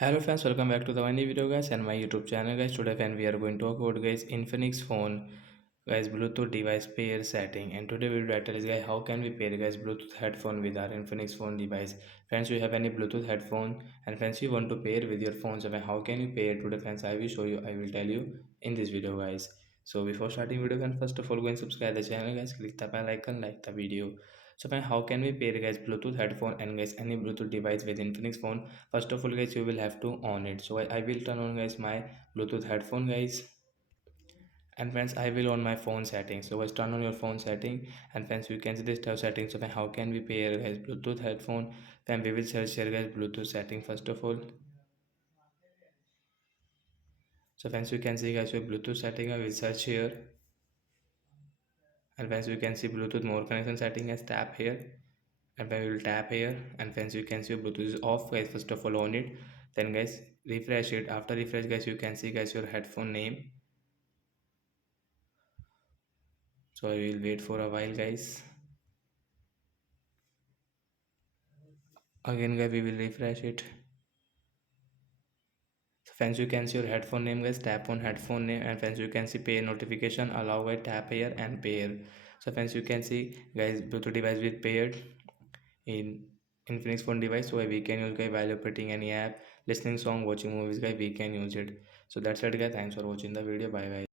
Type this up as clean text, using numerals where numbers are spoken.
Hello friends, welcome back to the new video guys and my YouTube channel guys. Today friend we are going to talk about guys Infinix phone guys Bluetooth device pair setting, and today video title is guys how can we pair guys Bluetooth headphone with our Infinix phone device. Friends, you have any Bluetooth headphone and friends you want to pair with your phones, and how can you pair today friends, I will tell you in this video guys. So before starting video friends, first of all go and subscribe the channel guys, click the bell icon, like the video. So friends, how can we pair guys Bluetooth headphone and guys any Bluetooth device with Infinix phone? First of all guys, you will have to on it. So I will turn on guys my Bluetooth headphone guys, and friends I will on my phone settings. So guys, turn on your phone setting, and friends you can see this tab settings. So then how can we pair guys Bluetooth headphone? Then we will search here guys Bluetooth setting first of all. So friends you can see guys your Bluetooth setting, I will search here, and friends you can see Bluetooth more connection setting as tap here, and then we will tap here, and friends you can see your Bluetooth is off guys. First of all on it, then guys refresh it. After refresh guys, you can see guys your headphone name. So I will wait for a while guys. Again guys we will refresh it. So friends you can see your headphone name guys, tap on headphone name, and friends you can see pair notification, allow by tap here and pair. So friends you can see guys Bluetooth device with paired in Infinix phone device. So we can use guys while operating any app, listening song, watching movies guys, we can use it. So that's it guys, thanks for watching the video, bye bye.